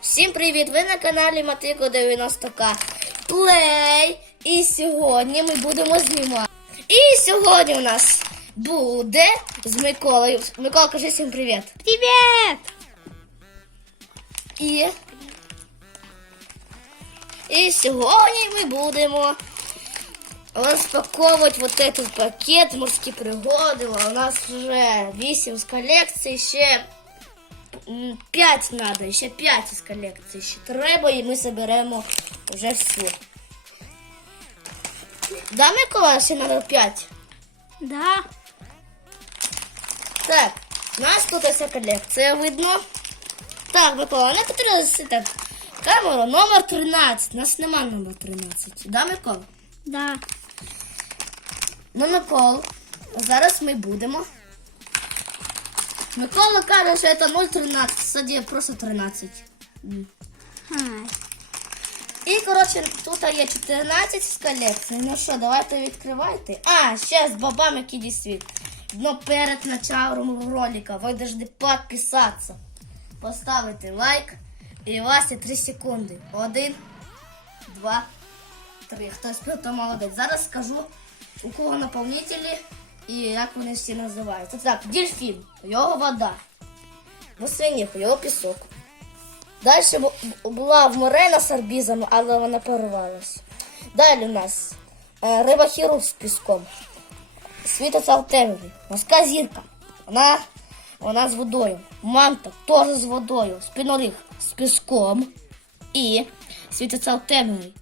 Всім привіт! Ви на каналі Матико 90К Плей. І сьогодні ми будемо знімати. І сьогодні у нас буде з Миколою. Микола, кажи всім привіт. Привет! І. І сьогодні ми будемо розпаковувати вот этот пакет морські пригоди. У нас вже 8 з колекції, ще 5 треба, ще 5 із колекції ще треба, і ми зберемо вже всю. Да, Микола, ще треба 5. Да. Так, у нас тут вся колекція видно. Так, Микола, не потрібно так. Камера номер 13. У нас нема номер 13. Да, Микола? Да. Ну, Микол, зараз ми будемо. Микола каже, що це 0,13, саді просто 13. М. Ай. І, коротше, тут є 14 з. Ну що, давайте відкривайте. А, ще з бабами Кіді Світ. Но перед началом ролика ви должны підписатися. Поставити лайк. І у вас є 3 секунди. Один, два, три. Хто спів, то молодець. Зараз скажу, у кого наповнителі і як вони всі називаються. Так, дельфін, його вода. Восиніху, його пісок. Далі була в морена з арбізами, але вона порвалась. Далі у нас е, риба хірург з піском. Світиться в темряві. Морська зірка. Вона, вона з водою. Манта теж з водою. Спіноріг з піском. І світиться в темряві.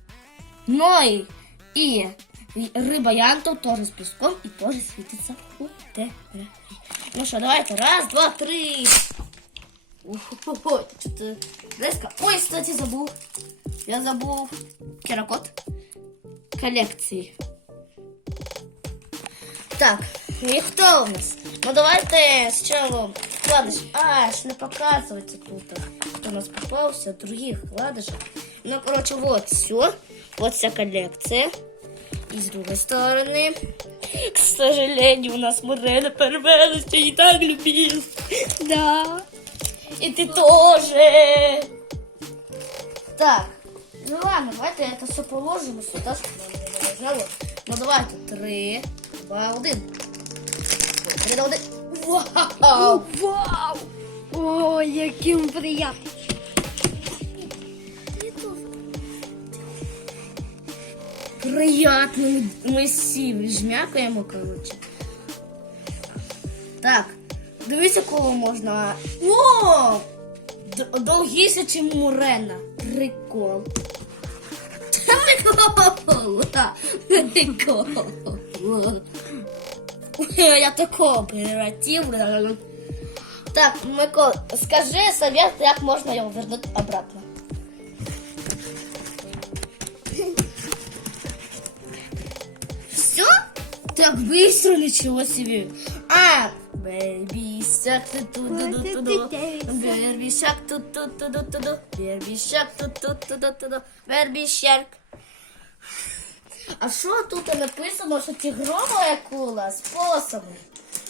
Ну і риба Янто теж з піском і теж світиться у темряві. Ну що, давайте. Раз, два, три. Ой, что-то резко. Ой, кстати, забыл. Я забыл керакот коллекции. Так, ну и кто у нас? Ну давайте сначала вкладыш. А, ж не показывайте тут. Кто у нас попался, других вкладышей. Ну, короче, вот все. Вот вся коллекция. И с другой стороны. К сожалению, у нас Морена порвалась, я не так любил. Да. И ты тоже. Так, ну ладно, давайте это все положимо сюда, щоб нам не лежало. Ну давайте. Три, два, один. Ой, Три, два, один. Вау! Вау! Ой, яким приятно. Приятно, ми всі жмякаємо, коротше. Так, дивіться, кого можна. О! Довгіше, ніж Мурена. Прикол. Прикол! Прикол. Я такого превратив. Так, Микол, скажи совет, як можна його вернути обратно. Так быстро ничего себе. А, Baby Shark ту ту ту ту ту Baby Shark ту ту ту ту ту ту Baby Shark ту ту ту ту ту ту Baby Shark. А що тут написано, що тигрова акула з полосами?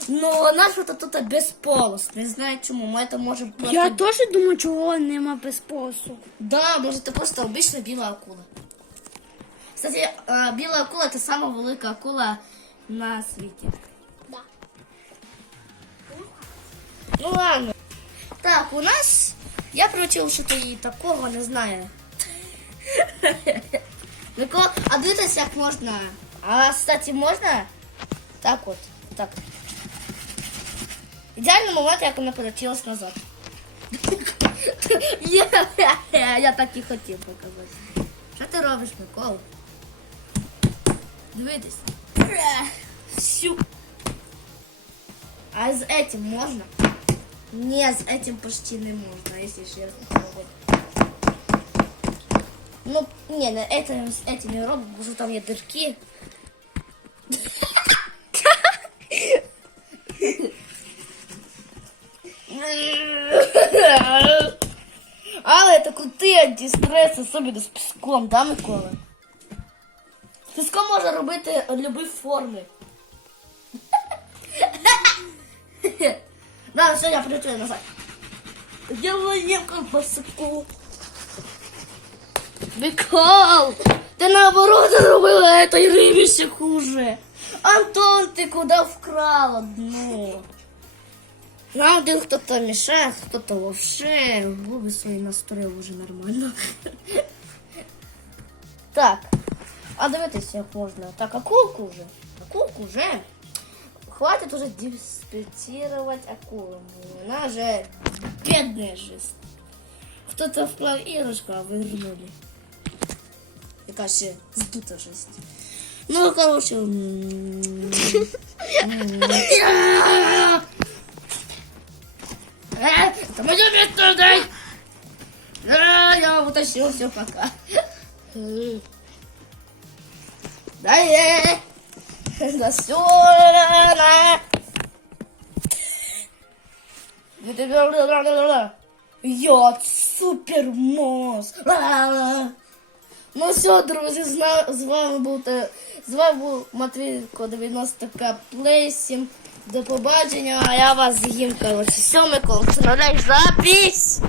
Ну, вона ж тут без полос. Не знаю чому. Ми це може просто... Я теж думаю, чого нема без посу. Да, може це просто обична біла акула. Кстати, е, біла акула це сама велика акула на світі. Да. Ну ладно. Так, у нас. Я привчив, що ти і такого не знаю. Микола, а дивитися як можна. А кстати, можна? Так от. Так. Ідеальний момент, як вона полетілась назад. Я, я так і хотів показати. Що ти робиш, Микола? Дивитись. Всю. А з этим можно? Не, с этим почти не можно, если честно. Ну, не, на это, с этим не робот, потому что там есть дырки. Але это крутий антистрес, особливо з піском, да, Микола? З піском можна робити любі форми. Да, все, я прилетаю назад. Делаем колбаску. Микол, ты наоборот зробила этой рыбе ще хуже. Антон, ты куда вкрал одну? Нам один кто-то мешает, кто-то вообще губы свои настроил уже нормально. Так, А дивитися як можна. Так, акулку вже. Акулку вже. Хватит уже диспертировать акулу. Она же бедная жизнь. Кто-то вклав іграшку, а вернули. Яка ще здута жесть. Ну, короче. Это мое место, дай! Да, я утащил все пока. Да все, Я супермоз. Ну все, друзі, з, вами був з вами був Матвійко 90к Плей. Всім до побачення, а я вас з'їм, коротше. Все, Микола, встановляй запись!